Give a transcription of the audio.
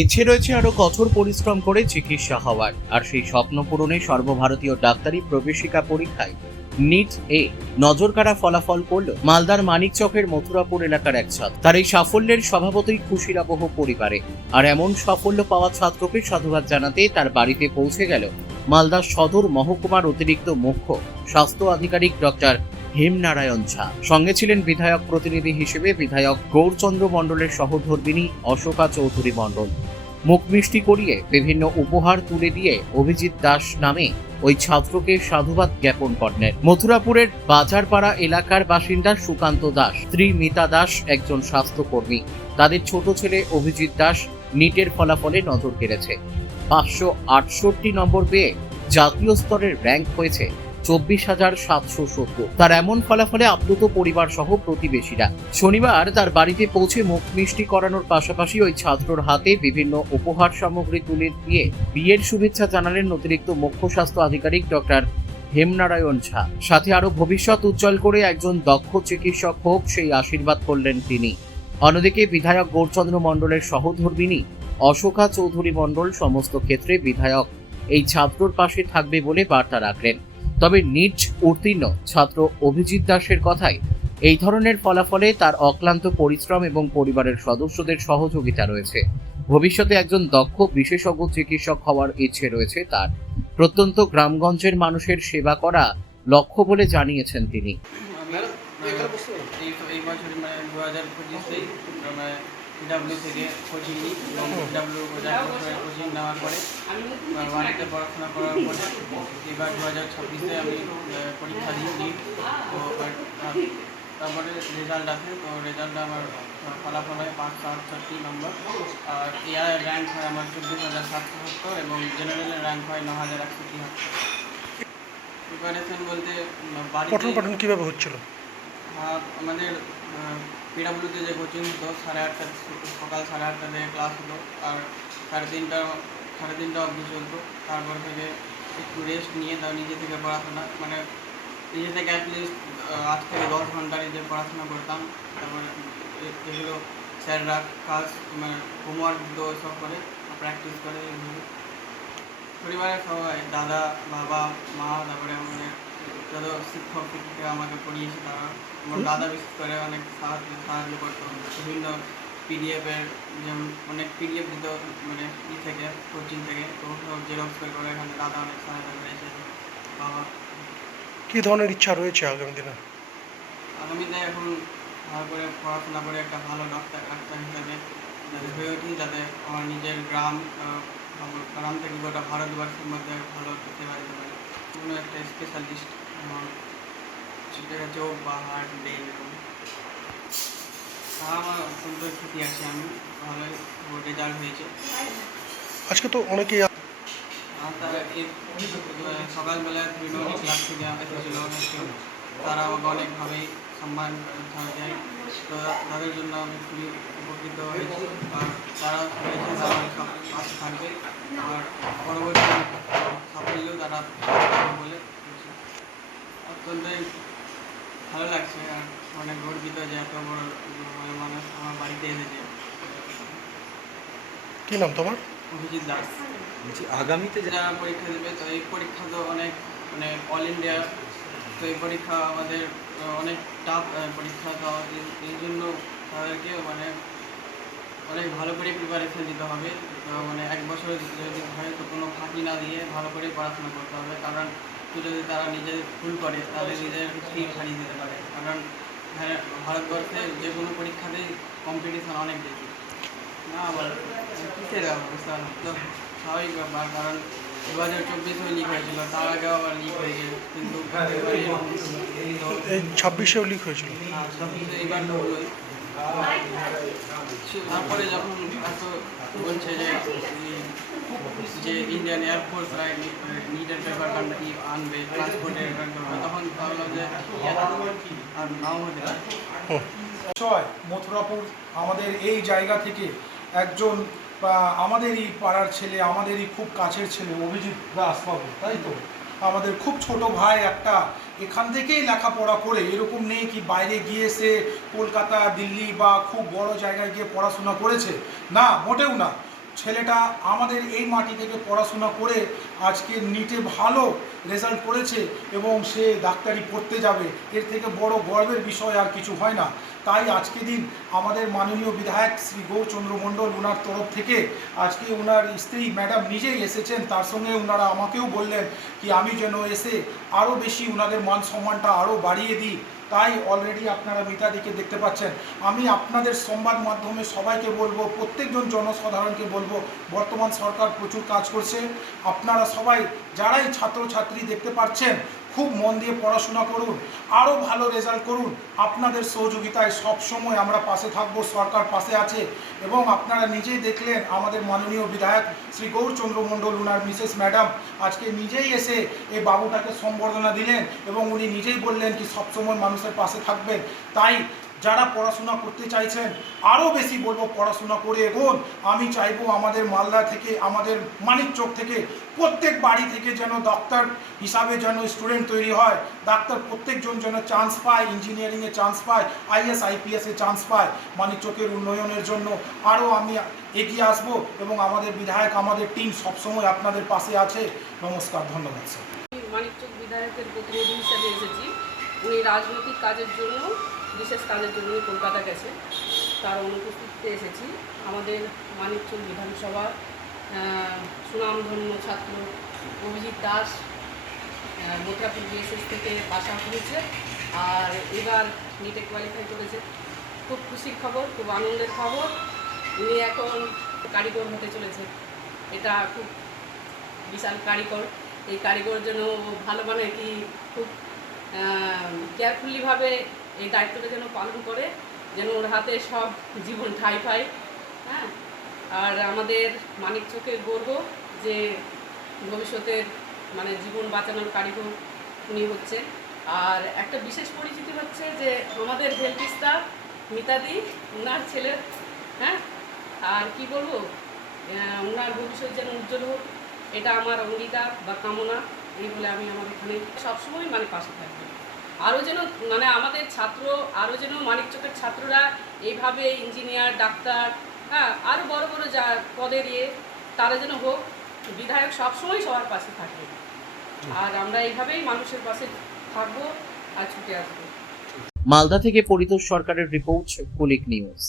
ইচ্ছে রয়েছে আরো কঠোর পরিশ্রম করে চিকিৎসা হওয়ার, আর সেই স্বপ্ন পূরণে সর্বভারতীয় ডাক্তারি প্রবেশিকা পরীক্ষায় নিট এ নজরকাড়া ফলাফল করল মালদার মানিকচকের মথুরাপুর এলাকার এক ছাত্র। তার এই সাফল্যের স্বভাবতই খুশির আবহ পরিবারে, আর এমন সাফল্য পাওয়া ছাত্রকে সাধুবাদ জানাতে তার বাড়িতে পৌঁছে গেল মালদা সদর মহকুমার অতিরিক্ত মুখ্য স্বাস্থ্য আধিকারিক ডক্টর হেমনারায়ণ ঝা। সঙ্গে ছিলেন বিধায়ক প্রতিনিধি হিসেবে বিধায়ক গৌরচন্দ্র মণ্ডলের সহধর্মিণী অশোকা চৌধুরী মণ্ডল। মুখ মিষ্টি করিয়ে বিভিন্ন উপহার তুলে দিয়ে অভিজিৎ দাস নামে ওই ছাত্রকে সাধুবাদ জ্ঞাপন করেন। মথুরাপুরের বাজারপাড়া এলাকার বাসিন্দা সুকান্ত দাস, স্ত্রী মিতা দাস একজন স্বাস্থ্যকর্মী। তাদের ছোট ছেলে অভিজিৎ দাস নিটের ফলাফলে নজর কেড়েছে। 568 নম্বর পেয়ে জাতীয় স্তরের র্যাঙ্ক হয়েছে 24,770। তার এমন ফলাফলে আপ্লুত পরিবার সহ প্রতিবেশীরা। শনিবার তার বাড়িতে পৌঁছে মুখ মিষ্টি করানোর পাশাপাশি ওই ছাত্রর হাতে বিভিন্ন উপহার সামগ্রী তুলে দিয়ে বিয়ের শুভেচ্ছা জানালেন অতিরিক্ত মুখ্য স্বাস্থ্য আধিকারিক ডক্টর হেমনারায়ণ ঝা। সাথে আরো ভবিষ্যৎ উজ্জ্বল করে একজন দক্ষ চিকিৎসক হোক সেই আশীর্বাদ করলেন তিনি। অন্যদিকে বিধায়ক গৌরচন্দ্র মণ্ডলের সহধর্মিণী অশোকা চৌধুরী মণ্ডল সমস্ত ক্ষেত্রে বিধায়ক এই ছাত্রর পাশে থাকবে বলে বার্তা রাখলেন। তবে নিট উত্তীর্ণ ছাত্র অভিজিৎ দাসের কথায় এই ধরনের ফলাফলে তার অক্লান্ত পরিশ্রম এবং পরিবারের সদস্যদের সহযোগিতা রয়েছে। ভবিষ্যতে একজন দক্ষ বিশেষজ্ঞ চিকিৎসক হওয়ার ইচ্ছে রয়েছে তার। প্রত্যন্ত গ্রামগঞ্জের মানুষের সেবা করা লক্ষ্য বলে জানিয়েছেন তিনি। এই বছর 2025-তেই পিডাব্লিউ থেকে কোচিং নিই এবং পিডাব্লিউ কোচিং নেওয়ার পরে বাড়িতে পড়াশোনা করার পরে এবার 2026-এ আমি পরীক্ষা দিই নিট। তো তারপরে রেজাল্ট আসে, তো রেজাল্টে আমার ফলাফল হয় 568 নম্বর, আর এআইয়ের র্যাঙ্ক হয় আমার 24,770 এবং জেনারেলের র্যাঙ্ক হয় 9,173। প্রিপারেশন বলতে পঠন কীভাবে হচ্ছিল? আমাদের পিডাব্লিউতে যে কোচিং হতো 8:30 সকাল 8:30 থেকে ক্লাস হতো, আর 3:30 অবধি চলতো। তারপর থেকে একটু রেস্ট নিয়ে তাও নিজে থেকে পড়াশোনা, মানে নিজে থেকে অ্যাটলিস্ট 8 থেকে 10 ঘন্টা নিজে পড়াশোনা করতাম। তারপরে এগুলো স্যাররা কাজ মানে হোমওয়ার্ক দিত, সব করে প্র্যাকটিস করে। পরিবারের সবাই, দাদা, বাবা, মা, তারপরে আমাদের যত শিক্ষক শিক্ষিকা আমাকে পড়িয়েছে তারা, আমার দাদা বিশেষ করে অনেক সাহায্য করতো। বিভিন্ন পিডিএফের যেমন অনেক পিডিএফ দিত মানে থেকে কোচিং থেকে, তো সব জেরক্স করে এখানে দাদা অনেক সহায়তা করেছে। বাবা। কী ধরনের ইচ্ছা রয়েছে আগামী দিনে? আগামীতে এখন ভালো করে পড়াশোনা করে একটা ভালো ডাক্তার হিসাবে যাতে হয়ে উঠি, যাতে আমার নিজের গ্রাম থেকে গোটা ভারতবর্ষের মধ্যে ভালো সেবা দিতে পারি। কোনো একটা স্পেশালিস্ট চোখ বা হার্ট ব্রেন, আমার অত্যন্ত খুশি আছি আমি, ভালোই রেজাল্ট হয়েছে। আজকে তো অনেকেই তারা সকালবেলা তৃণমূল ক্লাস থেকে এসেছিলো, তারা আমাকে অনেকভাবেই সম্মান দেয়, তো তাদের জন্য আমি খুবই উপকৃত হয়েছি। আর তারা হয়েছে তারা সব পাশে থাকবে, আর পরবর্তী সাফল্য তারা বলে অত্যন্তই ভালো লাগছে, আর অনেক গর্বিত যে এত বড় মানুষ আমার বাড়িতে এসেছে। কী নাম তোমার? অভিজিৎ দাস। আগামীতে যারা পরীক্ষা দেবে, তো এই পরীক্ষা তো অনেক মানে অল ইন্ডিয়া, তো এই পরীক্ষা আমাদের অনেক টাফ পরীক্ষা, তো এই জন্য তাদেরকে মানে অনেক ভালো করে প্রিপারেশন দিতে হবে। তো মানে 1 বছর যদি হয় তো কোনো ফাঁকি না দিয়ে ভালো করে পড়াশোনা করতে হবে, কারণ যদি তারা নিজের ভুল করে তাহলে নিজের সিট হারিয়ে দিতে পারে। কারণ ভারতবর্ষে যে কোনো পরীক্ষাতেই কম্পিটিশন অনেক বেশি না, আবার কিসের অবস্থা তো স্বাভাবিক ব্যাপার, কারণ 2024-এও লিক হয়েছিল, তার আগেও আবার লিক হয়েছে, কিন্তু 26-এও লিক হয়েছিল। 26-এ এইবার তো হলোই। তারপরে যখন এত বলছে যে ইন্ডিয়ান এয়ারফোর্সরা নিটের পেপারটা আনবে, ট্রান্সপোর্টের তখন ভাবলাম যে আর নাও হতে পারে। মথুরাপুর আমাদের এই জায়গা থেকে একজন আমাদেরই পাড়ার ছেলে, আমাদেরই খুব কাছের ছেলে অভিজিৎ দাস বাবু, তাই তো আমাদের খুব ছোট ভাই একটা, এখান থেকেই লেখাপড়া করে, এরকম নেই কি বাইরে গিয়ে সে কলকাতা, দিল্লি বা খুব বড় জায়গায় গিয়ে পড়াশোনা করেছে, না মোটেও না। ছেলেটা আমাদের এই মাটি থেকে পড়াশোনা করে আজকে নিটে ভালো রেজাল্ট করেছে এবং সে ডাক্তারি পড়তে যাবে, এর থেকে বড় গর্বের বিষয় আর কিছু হয় না। তাই আজকে দিন আমাদের মাননীয় বিধায়ক শ্রী গৌরচন্দ্র মণ্ডল ওনার তরফ থেকে আজকে ওনার স্ত্রী ম্যাডাম নিজেই এসেছেন, তার সঙ্গে ওনারা আমাকেও বললেন কি আমি যেন এসে আরও বেশি ওনাদের মান সম্মানটা আরও বাড়িয়ে দিই। তাই অলরেডি আপনারা মিতাদিকে দেখতে পাচ্ছেন। আমি আপনাদের সংবাদ মাধ্যমে সবাইকে বলবো, প্রত্যেকজন জনসাধারণকে বলবো, বর্তমান সরকার প্রচুর কাজ করছে। আপনারা সবাই যারাই ছাত্রছাত্রী দেখতে পাচ্ছেন খুব মন দিয়ে পড়াশোনা করুন, আরও ভালো রেজাল্ট করুন। আপনাদের সহযোগিতায় সবসময় আমরা পাশে থাকবো, সরকার পাশে আছে। এবং আপনারা নিজেই দেখলেন আমাদের মাননীয় বিধায়ক শ্রী গৌরচন্দ্র মণ্ডল ওনার মিসেস ম্যাডাম আজকে নিজেই এসে এই বাবুটাকে সম্বর্ধনা দিলেন এবং উনি নিজেই বললেন কি সবসময় মানুষের পাশে থাকবেন। তাই যারা পড়াশোনা করতে চাইছেন আরও বেশি বলবো পড়াশোনা করে এগোন। আমি চাইবো আমাদের মালদা থেকে, আমাদের মানিকচক থেকে, প্রত্যেক বাড়ি থেকে যেন ডাক্তার হিসাবে যেন স্টুডেন্ট তৈরি হয়, ডাক্তার প্রত্যেকজন যেন চান্স পায়, ইঞ্জিনিয়ারিংয়ে চান্স পায়, আইএস আইপিএসে চান্স পায়। মানিকচকের উন্নয়নের জন্য আরও আমি এগিয়ে আসবো এবং আমাদের বিধায়ক, আমাদের টিম সবসময় আপনাদের পাশে আছে। নমস্কার, ধন্যবাদ স্যার। মানিকচক বিধায়কের প্রতিনিধি হিসেবে এসেছি। উনি রাজনৈতিক কাজের জন্য, বিশেষ কাজের জন্য কলকাতা গেছে, তার অনুপস্থিতিতে এসেছি। আমাদের মানিকচক বিধানসভা সুনামধন্য ছাত্র অভিজিৎ দাস মথুরাপুর বিএসএস থেকে পাস আউট হয়েছে আর এবার নিটে কোয়ালিফাই করেছে। খুব খুশির খবর, খুব আনন্দের খবর। উনি এখন কারিগর হতে চলেছে, এটা খুব বিশাল কারিগর। এই কারিগর যেন ভালো মানে কি খুব কেয়ারফুলিভাবে এই দায়িত্বটা যেন পালন করে, যেন ওর হাতে সব জীবন ঠাঁই পায়। হ্যাঁ, আর আমাদের মানিকচকের গর্ব যে ভবিষ্যতের মানে জীবন বাঁচানোর কারিগর উনি হচ্ছে। আর একটা বিশেষ পরিচিতি হচ্ছে যে আমাদের হেলথ স্টাফ মিতাদি, ওনার ছেলে। হ্যাঁ, আর কি বলবো, ওনার ভবিষ্যৎ যেন উজ্জ্বল হোক, এটা আমার অঙ্গীকার বা কামনা। এই বলে আমি আমার এখানে সবসময় মানে পাশে থাকবো। আরও যেন মানে আমাদের ছাত্র, আরও যেন মানিকচকের ছাত্ররা এইভাবে ইঞ্জিনিয়ার, ডাক্তার, হ্যাঁ আরও বড় বড় যা পদে দিয়ে তারা যেন হোক। বিধায়ক সবসময় সবার পাশে থাকবে আর আমরা এইভাবেই মানুষের পাশে থাকবো আর ছুটে আসবো। মালদা থেকে পরিতোষ সরকারের রিপোর্ট, কুলিক নিউজ।